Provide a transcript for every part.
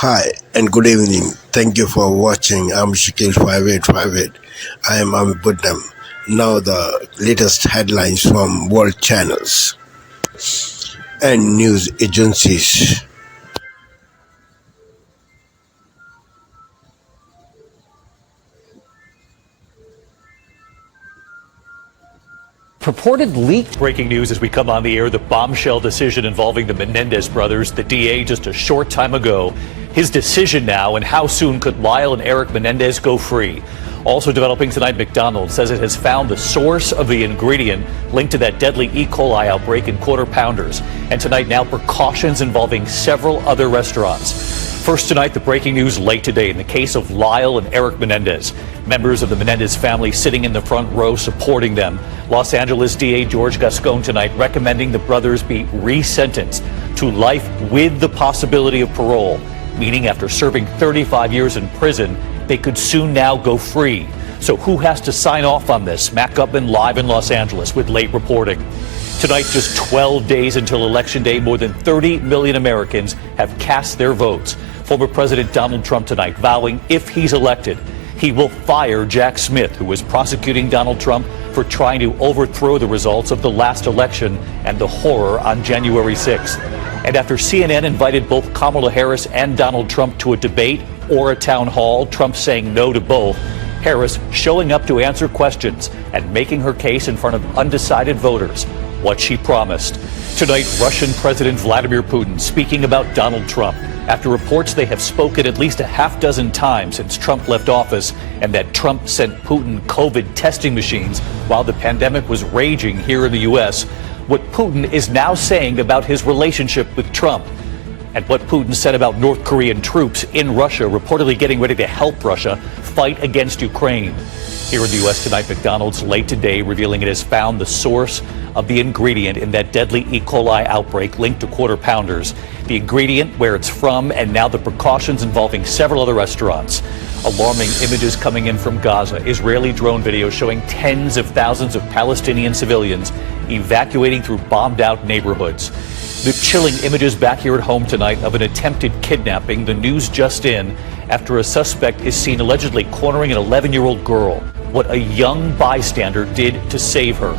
Hi and good evening. Thank you for watching. I'm Shakil 5858. I am Buddham. Now the latest headlines from world channels and news agencies. Purported leaked breaking news as we come on the air, the bombshell decision involving the Menendez brothers, the DA just a short time ago. His decision now, and how soon could Lyle and Eric Menendez go free? Also developing tonight, McDonald's says it has found the source of the ingredient linked to that deadly E. coli outbreak in Quarter Pounders. And tonight now precautions involving several other restaurants. First tonight, the breaking news late today in the case of Lyle and Eric Menendez. Members of the Menendez family sitting in the front row supporting them. Los Angeles DA George Gascon tonight recommending the brothers be resentenced to life with the possibility of parole, meaning after serving 35 years in prison, they could soon now go free. So who has to sign off on this? Matt Gutman live in Los Angeles with late reporting. Tonight, just 12 days until Election Day, more than 30 million Americans have cast their votes. Former President Donald Trump tonight vowing if he's elected, he will fire Jack Smith, who was prosecuting Donald Trump for trying to overthrow the results of the last election and the horror on January 6th. And after CNN invited both Kamala Harris and Donald Trump to a debate or a town hall, Trump saying no to both, Harris showing up to answer questions and making her case in front of undecided voters, what she promised. Tonight, Russian President Vladimir Putin speaking about Donald Trump after reports they have spoken at least a half dozen times since Trump left office, and that Trump sent Putin COVID testing machines while the pandemic was raging here in the U.S. What Putin is now saying about his relationship with Trump, and what Putin said about North Korean troops in Russia reportedly getting ready to help Russia fight against Ukraine. Here in the U.S. tonight, McDonald's late today revealing it has found the source of the ingredient in that deadly E. coli outbreak linked to Quarter Pounders. The ingredient, where it's from, and now the precautions involving several other restaurants. Alarming images coming in from Gaza. Israeli drone video showing tens of thousands of Palestinian civilians evacuating through bombed-out neighborhoods. The chilling images back here at home tonight of an attempted kidnapping. The news just in after a suspect is seen allegedly cornering an 11-year-old girl. What a young bystander did to save her.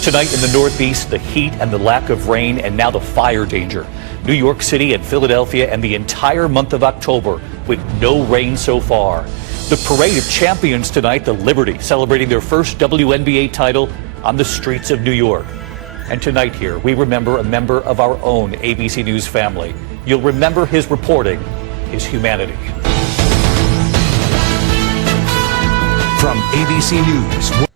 Tonight in the Northeast, the heat and the lack of rain, and now the fire danger. New York City and Philadelphia and the entire month of October with no rain so far. The Parade of Champions tonight, the Liberty, celebrating their first WNBA title on the streets of New York. And tonight here, we remember a member of our own ABC News family. You'll remember his reporting, his humanity. From ABC News.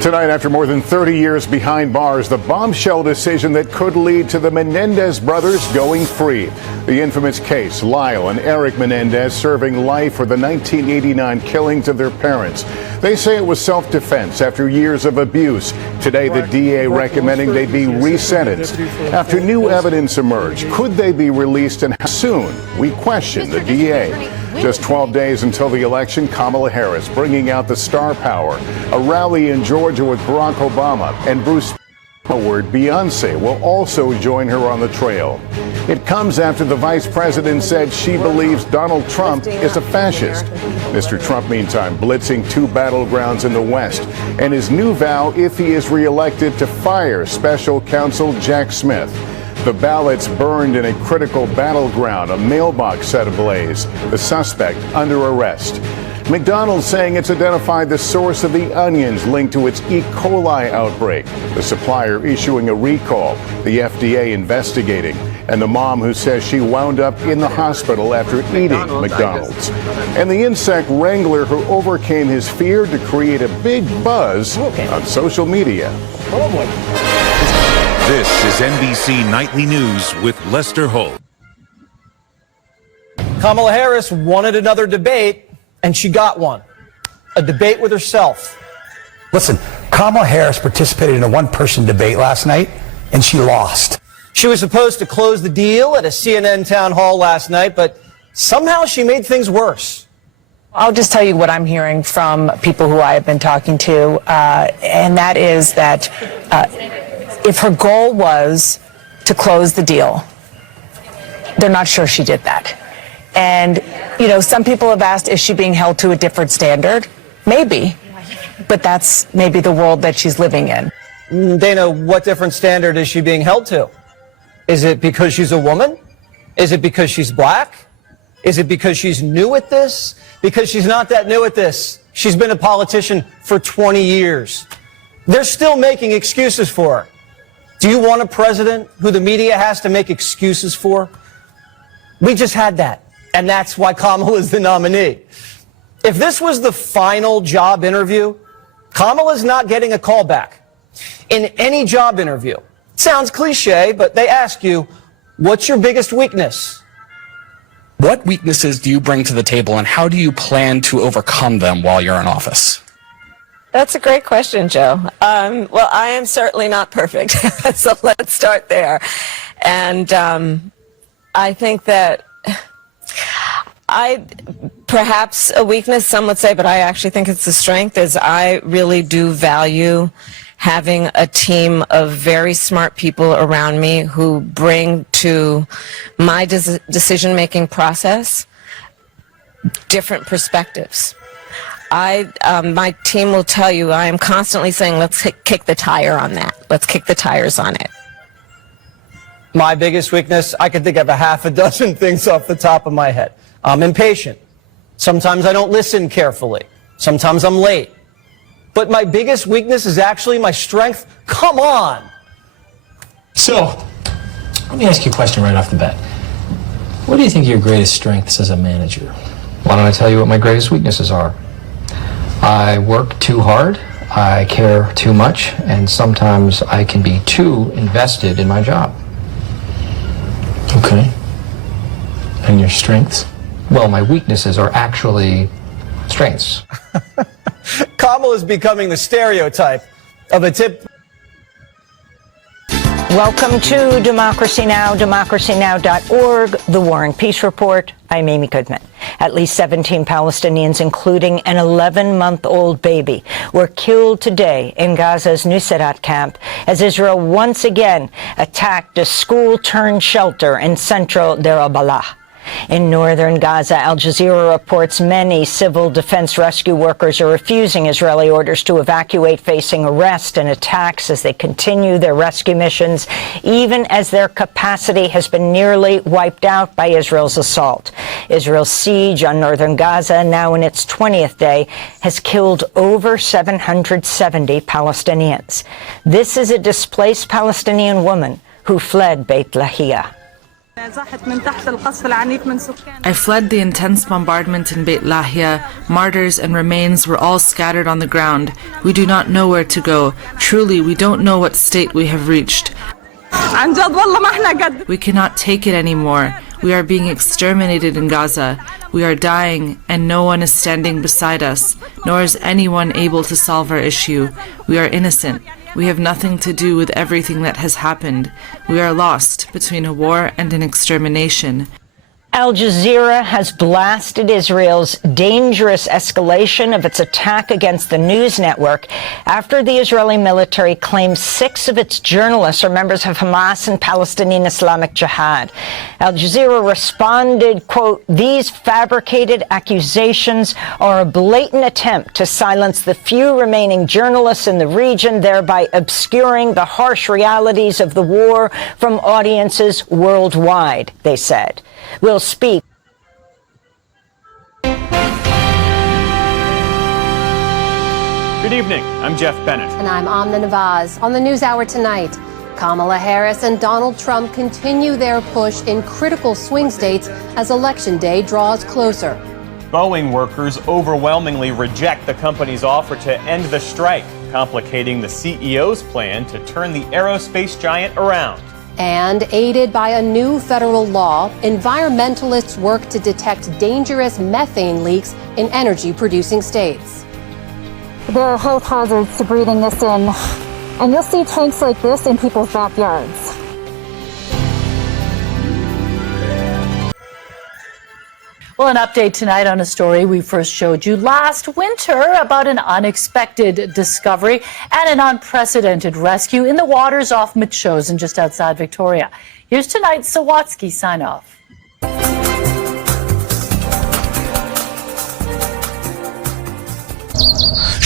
Tonight, after more than 30 years behind bars, the bombshell decision that could lead to the Menendez brothers going free. The infamous case, Lyle and Eric Menendez serving life for the 1989 killings of their parents. They say it was self-defense after years of abuse. Today, the DA recommending they be resentenced. After new evidence emerged, could they be released and how soon? We question the DA. Just 12 days until the election, Kamala Harris bringing out the star power. A rally in Georgia with Barack Obama and Bruce Howard. Beyonce will also join her on the trail. It comes after the vice president said she believes Donald Trump is a fascist. Mr. Trump, meantime, blitzing two battlegrounds in the West, and his new vow, if he is reelected, to fire special counsel Jack Smith. The ballots burned in a critical battleground, a mailbox set ablaze. The suspect under arrest. McDonald's saying it's identified the source of the onions linked to its E. coli outbreak. The supplier issuing a recall. The FDA investigating. And the mom who says she wound up in the hospital after eating McDonald's. And the insect wrangler who overcame his fear to create a big buzz on social media. This is NBC Nightly News with Lester Holt. Kamala Harris wanted another debate, and she got one. A debate with herself. Listen, Kamala Harris participated in a one-person debate last night, and she lost. She was supposed to close the deal at a CNN town hall last night, but somehow she made things worse. I'll just tell you what I'm hearing from people who I have been talking to, and that is that if her goal was to close the deal, they're not sure she did that. And, some people have asked, is she being held to a different standard? Maybe. But that's maybe the world that she's living in. Dana, what different standard is she being held to? Is it because she's a woman? Is it because she's black? Is it because she's new at this? Because she's not that new at this. She's been a politician for 20 years. They're still making excuses for her. Do you want a president who the media has to make excuses for? We just had that, and that's why Kamala is the nominee. If this was the final job interview, Kamala's not getting a call back. In any job interview, it sounds cliche, but they ask you, what's your biggest weakness? What weaknesses do you bring to the table, and how do you plan to overcome them while you're in office? That's a great question, Joe. Well, I am certainly not perfect, so let's start there. And I think that perhaps a weakness, some would say, but I actually think it's a strength, is I really do value having a team of very smart people around me who bring to my decision-making process different perspectives. My team will tell you, I am constantly saying, let's kick the tire on that. Let's kick the tires on it. My biggest weakness, I could think of a half a dozen things off the top of my head. I'm impatient. Sometimes I don't listen carefully. Sometimes I'm late. But my biggest weakness is actually my strength. Come on! So, let me ask you a question right off the bat. What do you think are your greatest strengths as a manager? Why don't I tell you what my greatest weaknesses are? I work too hard, I care too much, and sometimes I can be too invested in my job. Okay. And your strengths? Well, my weaknesses are actually strengths. Kamala is becoming the stereotype of a tip. Welcome to Democracy Now!, democracynow.org, The War and Peace Report. I'm Amy Goodman. At least 17 Palestinians, including an 11-month-old baby, were killed today in Gaza's Nuseirat camp as Israel once again attacked a school-turned-shelter in central Deir al-Balah. In northern Gaza, Al Jazeera reports many civil defense rescue workers are refusing Israeli orders to evacuate, facing arrest and attacks as they continue their rescue missions, even as their capacity has been nearly wiped out by Israel's assault. Israel's siege on northern Gaza, now in its 20th day, has killed over 770 Palestinians. This is a displaced Palestinian woman who fled Beit Lahia. I fled the intense bombardment in Beit Lahia. Martyrs and remains were all scattered on the ground. We do not know where to go. Truly, we don't know what state we have reached. We cannot take it anymore. We are being exterminated in Gaza. We are dying, and no one is standing beside us, nor is anyone able to solve our issue. We are innocent. We have nothing to do with everything that has happened. We are lost between a war and an extermination. Al Jazeera has blasted Israel's dangerous escalation of its attack against the news network after the Israeli military claims 6 of its journalists are members of Hamas and Palestinian Islamic Jihad. Al Jazeera responded, quote, "These fabricated accusations are a blatant attempt to silence the few remaining journalists in the region, thereby obscuring the harsh realities of the war from audiences worldwide," they said. We'll speak. Good evening. I'm Jeff Bennett. And I'm Amna Nawaz. On the NewsHour tonight, Kamala Harris and Donald Trump continue their push in critical swing states as Election Day draws closer. Boeing workers overwhelmingly reject the company's offer to end the strike, complicating the CEO's plan to turn the aerospace giant around. And aided by a new federal law, environmentalists work to detect dangerous methane leaks in energy-producing states. There are health hazards to breathing this in, and you'll see tanks like this in people's backyards. Well, an update tonight on a story we first showed you last winter about an unexpected discovery and an unprecedented rescue in the waters off Metchosin just outside Victoria. Here's tonight's Sawatsky sign-off.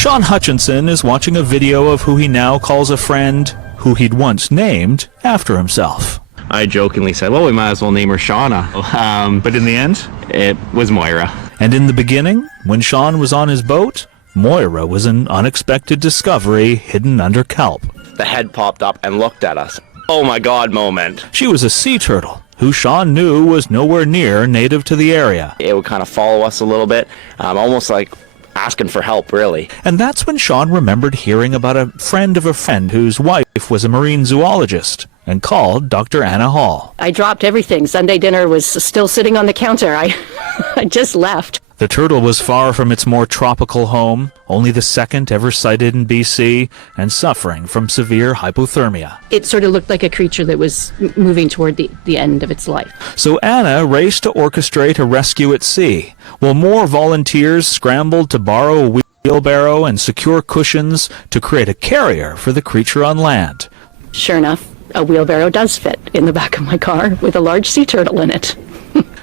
Sean Hutchinson is watching a video of who he now calls a friend who he'd once named after himself. I jokingly said, well, we might as well name her Shauna. But in the end? It was Moira. And in the beginning, when Sean was on his boat, Moira was an unexpected discovery hidden under kelp. The head popped up and looked at us. Oh my God moment. She was a sea turtle who Sean knew was nowhere near native to the area. It would kind of follow us a little bit, almost like asking for help, really. And that's when Sean remembered hearing about a friend of a friend whose wife was a marine zoologist and called Dr. Anna Hall. I dropped everything. Sunday dinner was still sitting on the counter. I just left. The turtle was far from its more tropical home, only the second ever sighted in BC, and suffering from severe hypothermia. It sort of looked like a creature that was moving toward the end of its life. So Anna raced to orchestrate a rescue at sea, while more volunteers scrambled to borrow a wheelbarrow and secure cushions to create a carrier for the creature on land. Sure enough, a wheelbarrow does fit in the back of my car with a large sea turtle in it.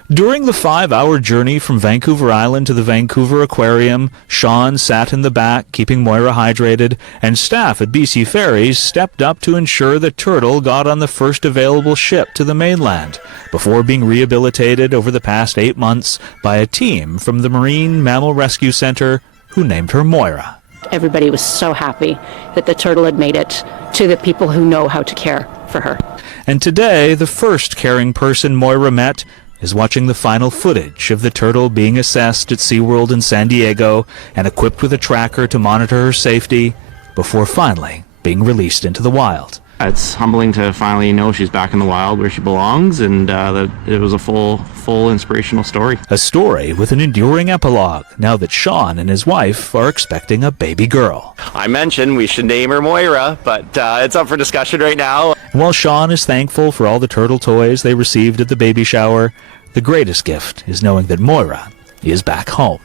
During the 5-hour journey from Vancouver Island to the Vancouver Aquarium, Sean sat in the back, keeping Moira hydrated, and staff at BC Ferries stepped up to ensure the turtle got on the first available ship to the mainland, before being rehabilitated over the past 8 months by a team from the Marine Mammal Rescue Center who named her Moira. Everybody was so happy that the turtle had made it to the people who know how to care for her. And today, the first caring person Moira met is watching the final footage of the turtle being assessed at SeaWorld in San Diego and equipped with a tracker to monitor her safety before finally being released into the wild. It's humbling to finally know she's back in the wild where she belongs, and that it was a full inspirational story. A story with an enduring epilogue now that Sean and his wife are expecting a baby girl. I mentioned we should name her Moira, but it's up for discussion right now. And while Sean is thankful for all the turtle toys they received at the baby shower, the greatest gift is knowing that Moira is back home.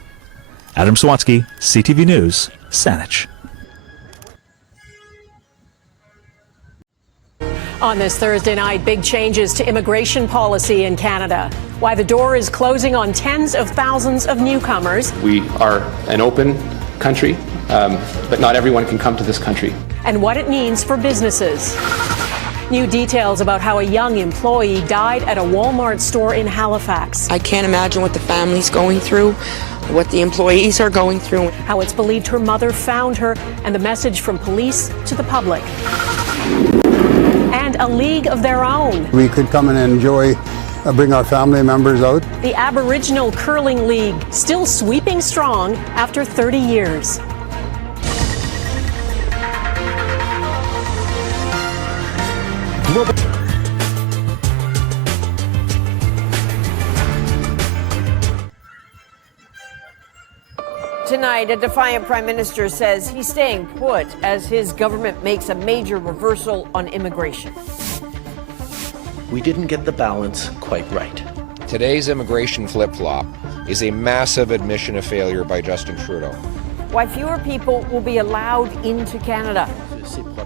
Adam Swatsky, CTV News, Saanich. On this Thursday night, big changes to immigration policy in Canada. Why the door is closing on tens of thousands of newcomers. We are an open country, but not everyone can come to this country. And what it means for businesses. New details about how a young employee died at a Walmart store in Halifax. I can't imagine what the family's going through, what the employees are going through. How it's believed her mother found her, and the message from police to the public. And a league of their own. We could come and enjoy, bring our family members out. The Aboriginal Curling League, still sweeping strong after 30 years. Tonight, a defiant prime minister says he's staying put as his government makes a major reversal on immigration. We didn't get the balance quite right. Today's immigration flip-flop is a massive admission of failure by Justin Trudeau. Why fewer people will be allowed into Canada.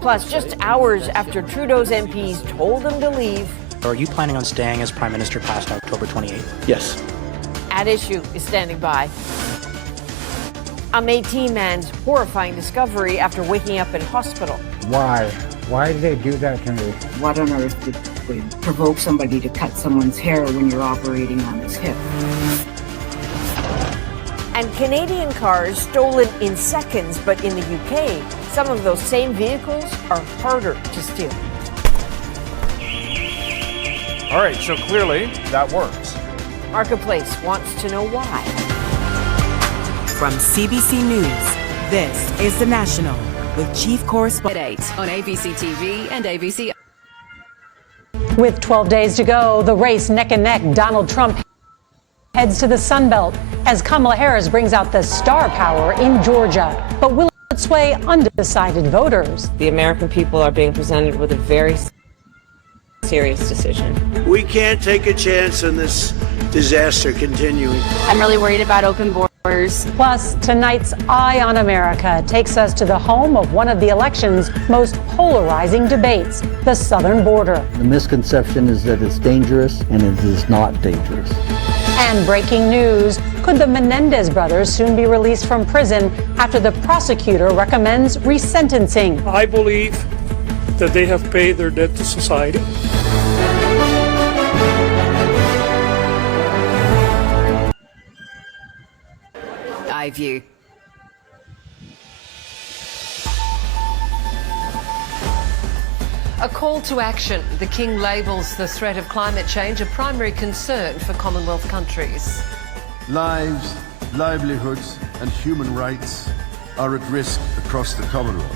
Plus, just hours after Trudeau's MPs told him to leave. Are you planning on staying as prime minister past October 28th? Yes. At Issue is standing by. A Métis man's horrifying discovery after waking up in hospital. Why? Why did they do that to me? What on earth would provoke somebody to cut someone's hair when you're operating on his hip? And Canadian cars stolen in seconds, but in the UK, some of those same vehicles are harder to steal. All right, so clearly that works. Marketplace wants to know why. From CBC News, this is The National with Chief Correspondent at 8 on ABC TV and ABC. With 12 days to go, the race neck and neck, Donald Trump heads to the Sun Belt as Kamala Harris brings out the star power in Georgia. But will it sway undecided voters? The American people are being presented with a very serious decision. We can't take a chance on this disaster continuing. I'm really worried about open borders. Plus, tonight's Eye on America takes us to the home of one of the election's most polarizing debates, the southern border. The misconception is that it's dangerous, and it is not dangerous. And breaking news, could the Menendez brothers soon be released from prison after the prosecutor recommends resentencing? I believe that they have paid their debt to society. iView. A call to action. The King labels the threat of climate change a primary concern for Commonwealth countries. Lives, livelihoods and human rights are at risk across the Commonwealth.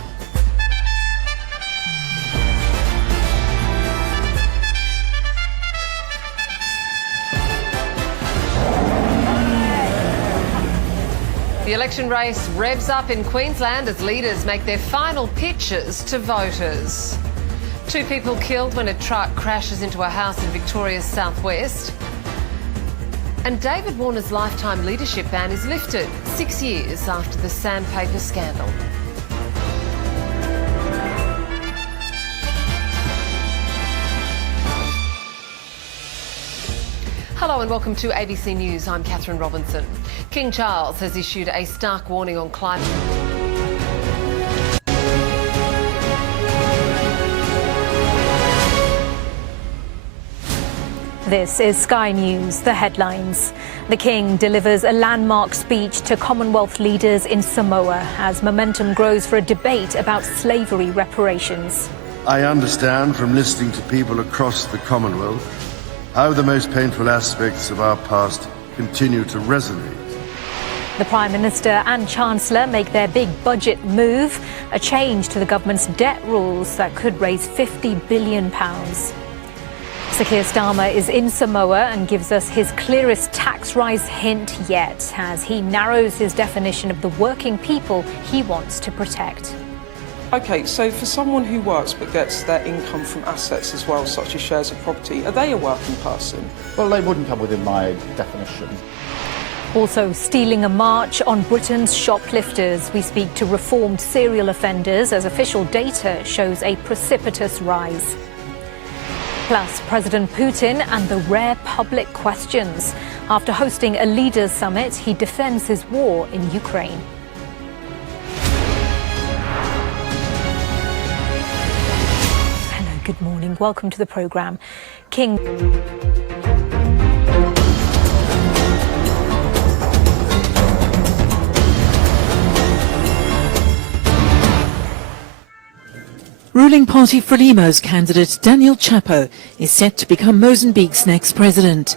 The election race revs up in Queensland as leaders make their final pitches to voters. 2 people killed when a truck crashes into a house in Victoria's southwest. And David Warner's lifetime leadership ban is lifted 6 years after the sandpaper scandal. Hello and welcome to ABC News. I'm Catherine Robinson. King Charles has issued a stark warning on climate. This is Sky News, the headlines. The King delivers a landmark speech to Commonwealth leaders in Samoa as momentum grows for a debate about slavery reparations. I understand from listening to people across the Commonwealth how the most painful aspects of our past continue to resonate. The Prime Minister and Chancellor make their big budget move, a change to the government's debt rules that could raise £50 billion. Sir Keir Starmer is in Samoa and gives us his clearest tax rise hint yet as he narrows his definition of the working people he wants to protect. OK, so for someone who works but gets their income from assets as well, such as shares of property, are they a working person? Well, they wouldn't come within my definition. Also stealing a march on Britain's shoplifters. We speak to reformed serial offenders as official data shows a precipitous rise. Plus, President Putin and the rare public questions. After hosting a leaders' summit, he defends his war in Ukraine. Hello, good morning. Welcome to the programme. King... Ruling party Frelimo's candidate Daniel Chapo is set to become Mozambique's next president.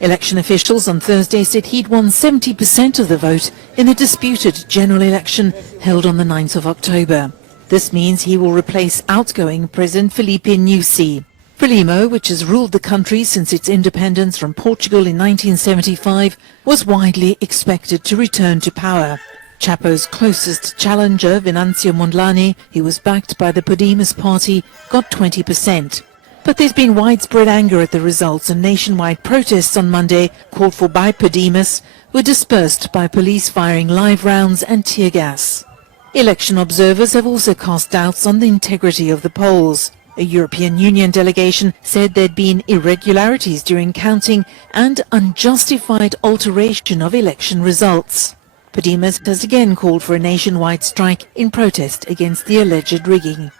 Election officials on Thursday said he'd won 70% of the vote in the disputed general election held on the 9th of October. This means he will replace outgoing President Filipe Nyusi. Frelimo, which has ruled the country since its independence from Portugal in 1975, was widely expected to return to power. Chapo's closest challenger, Venancio Mondlane, who was backed by the Podemos party, got 20%. But there's been widespread anger at the results, and nationwide protests on Monday, called for by Podemos, were dispersed by police firing live rounds and tear gas. Election observers have also cast doubts on the integrity of the polls. A European Union delegation said there'd been irregularities during counting and unjustified alteration of election results. Podemos has again called for a nationwide strike in protest against the alleged rigging.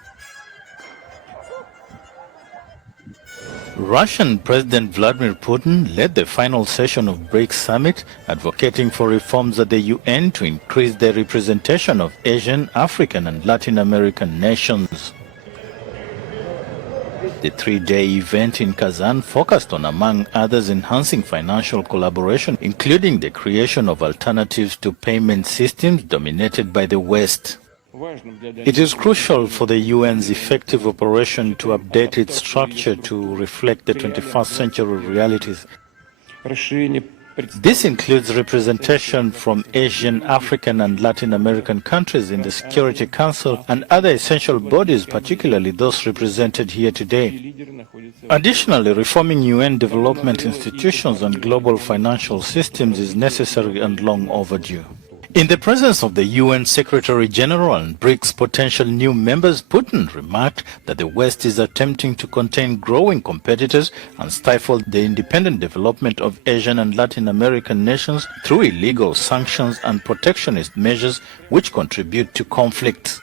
Russian President Vladimir Putin led the final session of BRICS summit, advocating for reforms at the UN to increase the representation of Asian, African and Latin American nations. The three-day event in Kazan focused on, among others, enhancing financial collaboration, including the creation of alternatives to payment systems dominated by the West. It is crucial for the UN's effective operation to update its structure to reflect the 21st century realities. This includes representation from Asian, African and Latin American countries in the Security Council and other essential bodies, particularly those represented here today. Additionally, reforming UN development institutions and global financial systems is necessary and long overdue. In the presence of the UN Secretary General and BRICS potential new members, Putin remarked that the West is attempting to contain growing competitors and stifle the independent development of Asian and Latin American nations through illegal sanctions and protectionist measures which contribute to conflicts.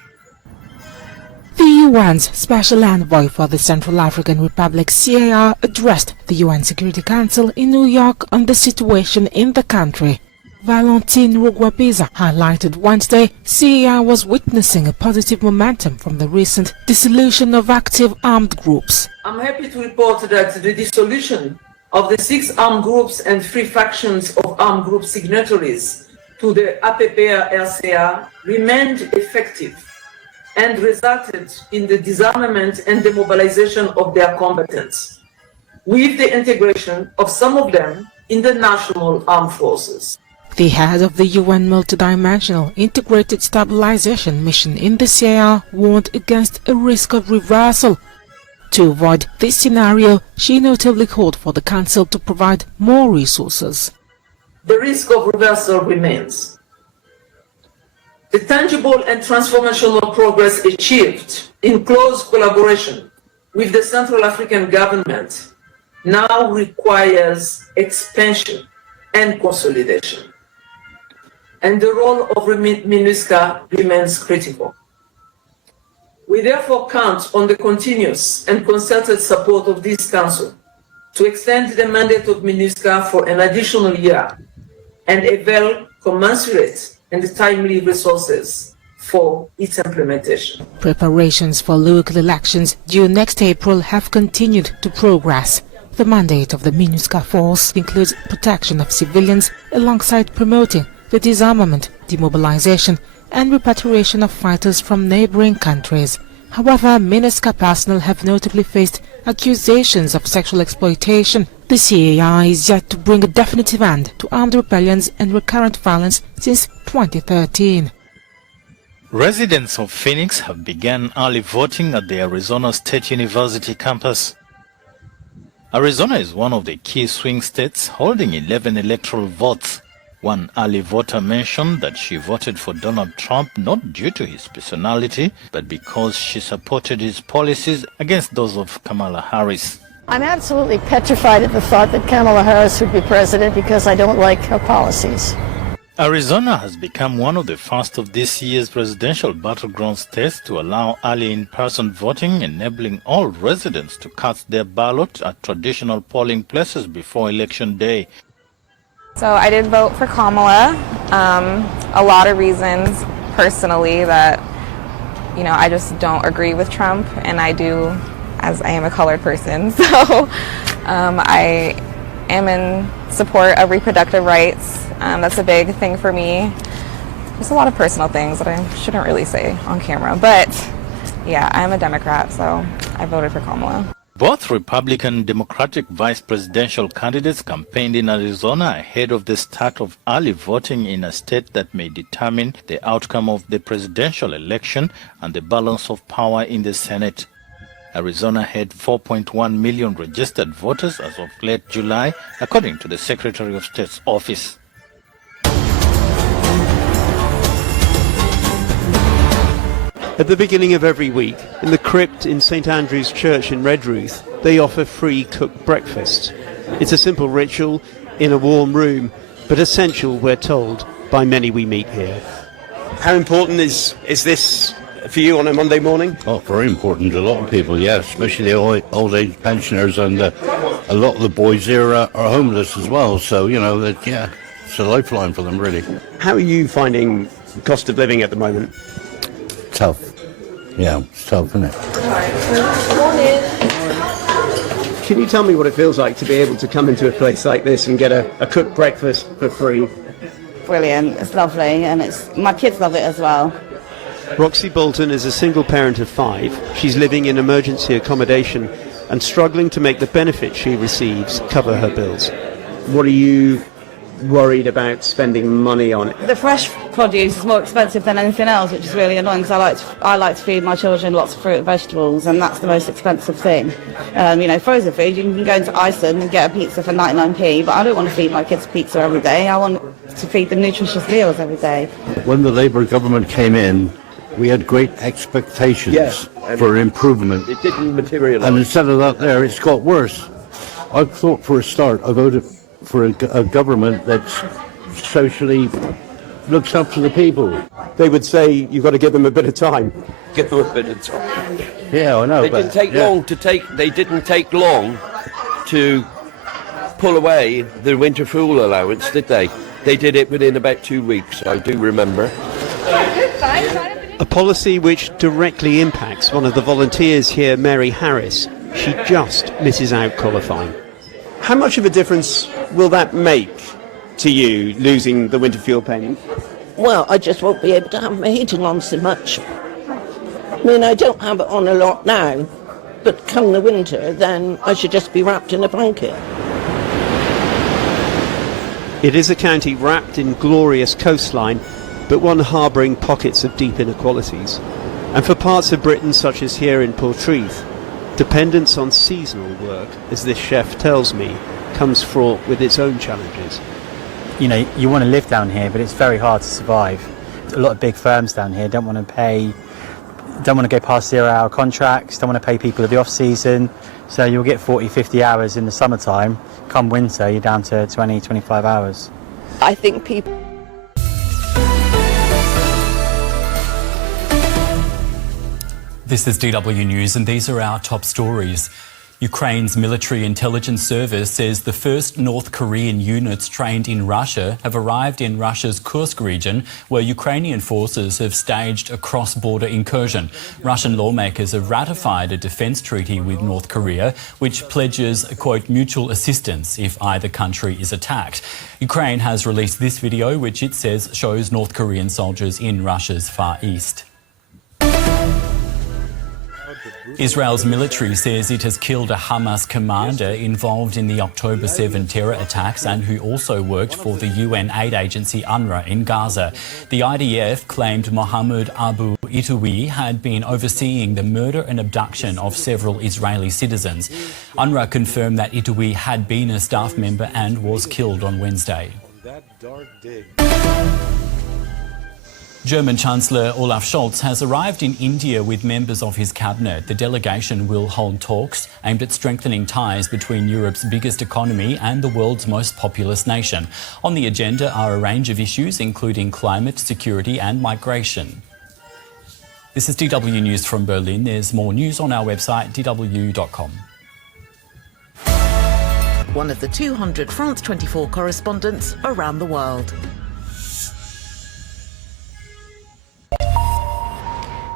The UN's Special Envoy for the Central African Republic, CAR, addressed the UN Security Council in New York on the situation in the country. Valentine Rugwabiza highlighted Wednesday CAR was witnessing a positive momentum from the recent dissolution of active armed groups. I'm happy to report that the dissolution of the 6 armed groups and 3 factions of armed group signatories to the APPR-RCA remained effective and resulted in the disarmament and demobilization of their combatants, with the integration of some of them in the national armed forces. The head of the UN Multidimensional Integrated Stabilization Mission in the CAR warned against a risk of reversal. To avoid this scenario, she notably called for the Council to provide more resources. The risk of reversal remains. The tangible and transformational progress achieved in close collaboration with the Central African government now requires expansion and consolidation. And the role of MINUSCA remains critical. We therefore count on the continuous and concerted support of this Council to extend the mandate of MINUSCA for an additional year and avail commensurate and timely resources for its implementation. Preparations for local elections due next April have continued to progress. The mandate of the MINUSCA force includes protection of civilians alongside promoting the disarmament, demobilization and repatriation of fighters from neighboring countries. However, MINUSCA personnel have notably faced accusations of sexual exploitation. The CAR is yet to bring a definitive end to armed rebellions and recurrent violence since 2013. Residents of Phoenix have begun early voting at the Arizona State University campus. Arizona is one of the key swing states, holding 11 electoral votes. One early voter mentioned that she voted for Donald Trump not due to his personality, but because she supported his policies against those of Kamala Harris. I'm absolutely petrified at the thought that Kamala Harris would be president because I don't like her policies. Arizona has become one of the first of this year's presidential battleground states to allow early in-person voting, enabling all residents to cast their ballot at traditional polling places before Election Day. So I did vote for Kamala. A lot of reasons personally that, I just don't agree with Trump, and I do, as I am a colored person. So I am in support of reproductive rights. That's a big thing for me. There's a lot of personal things that I shouldn't really say on camera, but yeah, I'm a Democrat, so I voted for Kamala. Both Republican and Democratic vice presidential candidates campaigned in Arizona ahead of the start of early voting in a state that may determine the outcome of the presidential election and the balance of power in the Senate. Arizona had 4.1 million registered voters as of late July, according to the Secretary of State's office. At the beginning of every week, in the crypt in St Andrew's Church in Redruth, they offer free cooked breakfast. It's a simple ritual in a warm room, but essential, we're told, by many we meet here. How important is this for you on a Monday morning? Oh, very important to a lot of people, yes, especially the old age pensioners, and a lot of the boys here are homeless as well, so, it's a lifeline for them, really. How are you finding the cost of living at the moment? Tough. Yeah, it's tough, isn't it? Can you tell me what it feels like to be able to come into a place like this and get a cooked breakfast for free? Brilliant. It's lovely, and my kids love it as well. Roxy Bolton is a single parent of 5. She's living in emergency accommodation and struggling to make the benefits she receives cover her bills. What are you worried about spending money on? The fresh produce is more expensive than anything else, which is really annoying because I like to feed my children lots of fruit and vegetables, and that's the most expensive thing. Frozen food, you can go into Iceland and get a pizza for 99p, but I don't want to feed my kids pizza every day. I want to feed them nutritious meals every day. When the Labour government came in, we had great expectations for improvement. It didn't materialise. And instead of that there, it's got worse. I thought for a start, I voted for a government that's socially looks up to the people. They would say you've got to give them a bit of time. Give them a bit of time. Yeah, I know. They didn't take long to They didn't take long to pull away the winter fuel allowance, did they? They did it within about 2 weeks. I do remember. A policy which directly impacts one of the volunteers here, Mary Harris. She just misses out qualifying. How much of a difference will that make to you, losing the winter fuel payment? Well, I just won't be able to have my heating on so much. I mean, I don't have it on a lot now, but come the winter, then I should just be wrapped in a blanket. It is a county wrapped in glorious coastline, but one harbouring pockets of deep inequalities. And for parts of Britain, such as here in Portreath, dependence on seasonal work, as this chef tells me, comes fraught with its own challenges. You know, you want to live down here, but it's very hard to survive. A lot of big firms down here don't want to go past 0-hour contracts, don't want to pay people at the off-season, so you'll get 40, 50 hours in the summertime. Come winter, you're down to 20, 25 hours. I think people... This is DW News, and these are our top stories. Ukraine's military intelligence service says the first North Korean units trained in Russia have arrived in Russia's Kursk region, where Ukrainian forces have staged a cross-border incursion. Russian lawmakers have ratified a defence treaty with North Korea, which pledges, quote, mutual assistance if either country is attacked. Ukraine has released this video, which it says shows North Korean soldiers in Russia's Far East. Israel's military says it has killed a Hamas commander involved in the October 7 terror attacks and who also worked for the UN aid agency UNRWA in Gaza. The IDF claimed Mohammed Abu Itoui had been overseeing the murder and abduction of several Israeli citizens. UNRWA confirmed that Itoui had been a staff member and was killed on Wednesday. German Chancellor Olaf Scholz has arrived in India with members of his cabinet. The delegation will hold talks aimed at strengthening ties between Europe's biggest economy and the world's most populous nation. On the agenda are a range of issues, including climate, security and migration. This is DW News from Berlin. There's more news on our website, dw.com. One of the 200 France 24 correspondents around the world.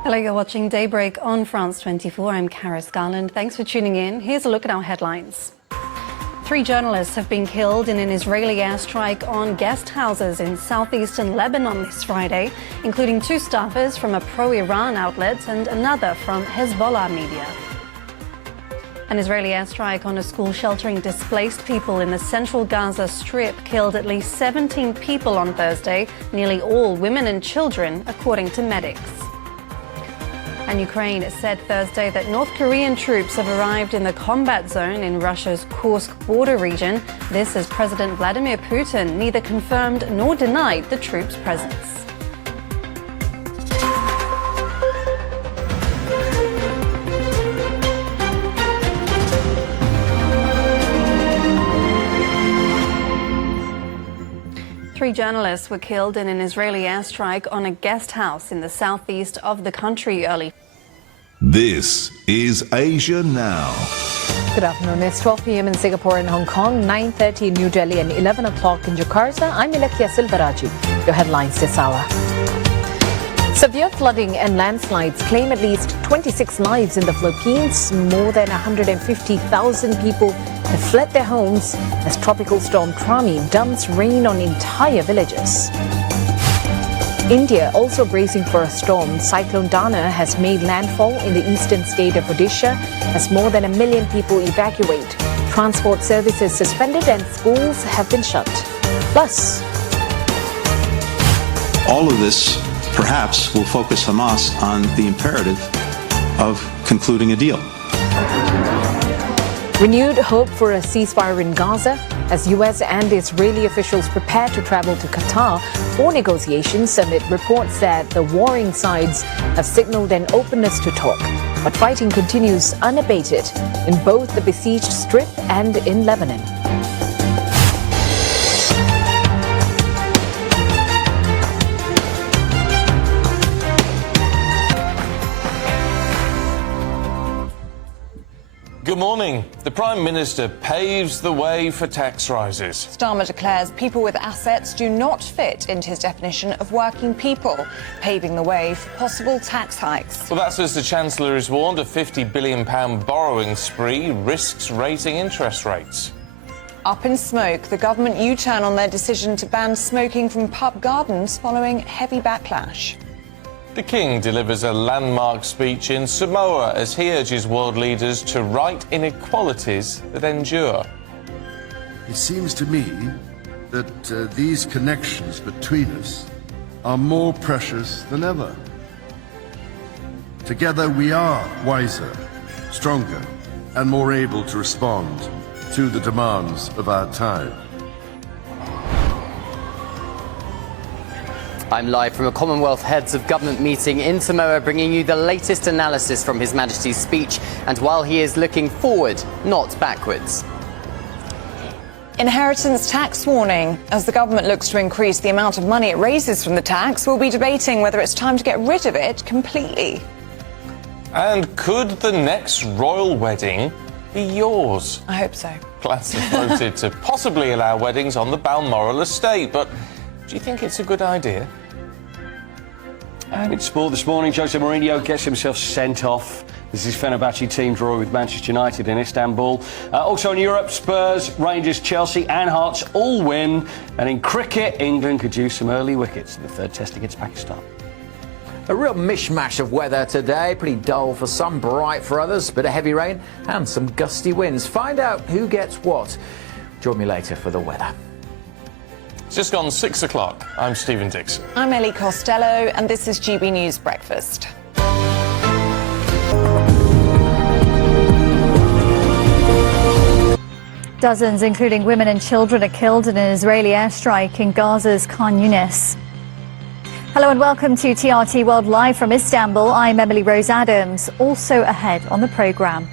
Hello, you're watching Daybreak on France 24. I'm Karis Garland. Thanks for tuning in. Here's a look at our headlines. 3 journalists have been killed in an Israeli airstrike on guest houses in southeastern Lebanon this Friday, including 2 staffers from a pro-Iran outlet and another from Hezbollah media. An Israeli airstrike on a school sheltering displaced people in the central Gaza Strip killed at least 17 people on Thursday, nearly all women and children, according to medics. And Ukraine said Thursday that North Korean troops have arrived in the combat zone in Russia's Kursk border region. This as President Vladimir Putin neither confirmed nor denied the troops' presence. Three journalists were killed in an Israeli airstrike on a guest house in the southeast of the country early. This is Asia Now. Good afternoon. It's 12 p.m. in Singapore and Hong Kong, 9:30 in New Delhi and 11 o'clock in Jakarta. I'm Ilakia Silveraji. Your headlines this hour. Severe flooding and landslides claim at least 26 lives in the Philippines. More than 150,000 people have fled their homes as tropical storm Trami dumps rain on entire villages. India also bracing for a storm. Cyclone Dana has made landfall in the eastern state of Odisha as more than 1 million people evacuate. Transport services suspended and schools have been shut. Plus, all of this perhaps will focus Hamas on the imperative of concluding a deal. Renewed hope for a ceasefire in Gaza as U.S. and Israeli officials prepare to travel to Qatar for negotiations amid reports that the warring sides have signaled an openness to talk. But fighting continues unabated in both the besieged Strip and in Lebanon. Good morning. The Prime Minister paves the way for tax rises. Starmer declares people with assets do not fit into his definition of working people, paving the way for possible tax hikes. Well, that's as the Chancellor has warned a £50 billion borrowing spree risks raising interest rates. Up in smoke, the government U-turn on their decision to ban smoking from pub gardens following heavy backlash. The King delivers a landmark speech in Samoa as he urges world leaders to right inequalities that endure. It seems to me that these connections between us are more precious than ever. Together we are wiser, stronger, and more able to respond to the demands of our time. I'm live from a Commonwealth Heads of Government meeting in Samoa, bringing you the latest analysis from His Majesty's speech, and while he is looking forward, not backwards. Inheritance tax warning. As the government looks to increase the amount of money it raises from the tax, we'll be debating whether it's time to get rid of it completely. And could the next royal wedding be yours? I hope so. Plans have voted to possibly allow weddings on the Balmoral estate, but do you think it's a good idea? And in sport this morning, Jose Mourinho gets himself sent off. This is Fenerbahce team draw with Manchester United in Istanbul. Also in Europe, Spurs, Rangers, Chelsea and Hearts all win. And in cricket, England could use some early wickets in the third test against Pakistan. A real mishmash of weather today. Pretty dull for some, bright for others. Bit of heavy rain and some gusty winds. Find out who gets what. Join me later for the weather. It's just gone 6 o'clock. I'm Stephen Dixon. I'm Ellie Costello, and this is GB News Breakfast. Dozens, including women and children, are killed in an Israeli airstrike in Gaza's Khan Yunis. Hello and welcome to TRT World Live from Istanbul. I'm Emily Rose Adams. Also ahead on the programme.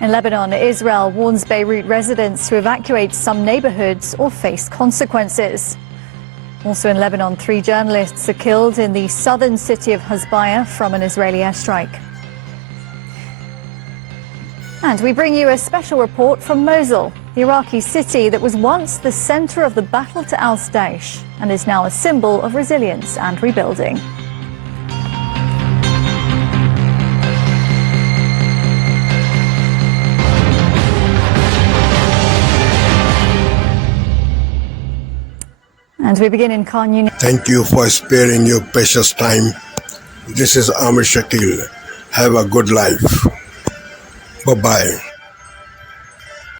In Lebanon, Israel warns Beirut residents to evacuate some neighbourhoods or face consequences. Also in Lebanon, 3 journalists are killed in the southern city of Hasbaya from an Israeli airstrike. And we bring you a special report from Mosul, the Iraqi city that was once the centre of the battle to al-Daesh and is now a symbol of resilience and rebuilding. And we begin in Khan Yunis. Thank you for sparing your precious time. This is Amir Shakil. Have a good life. Bye-bye.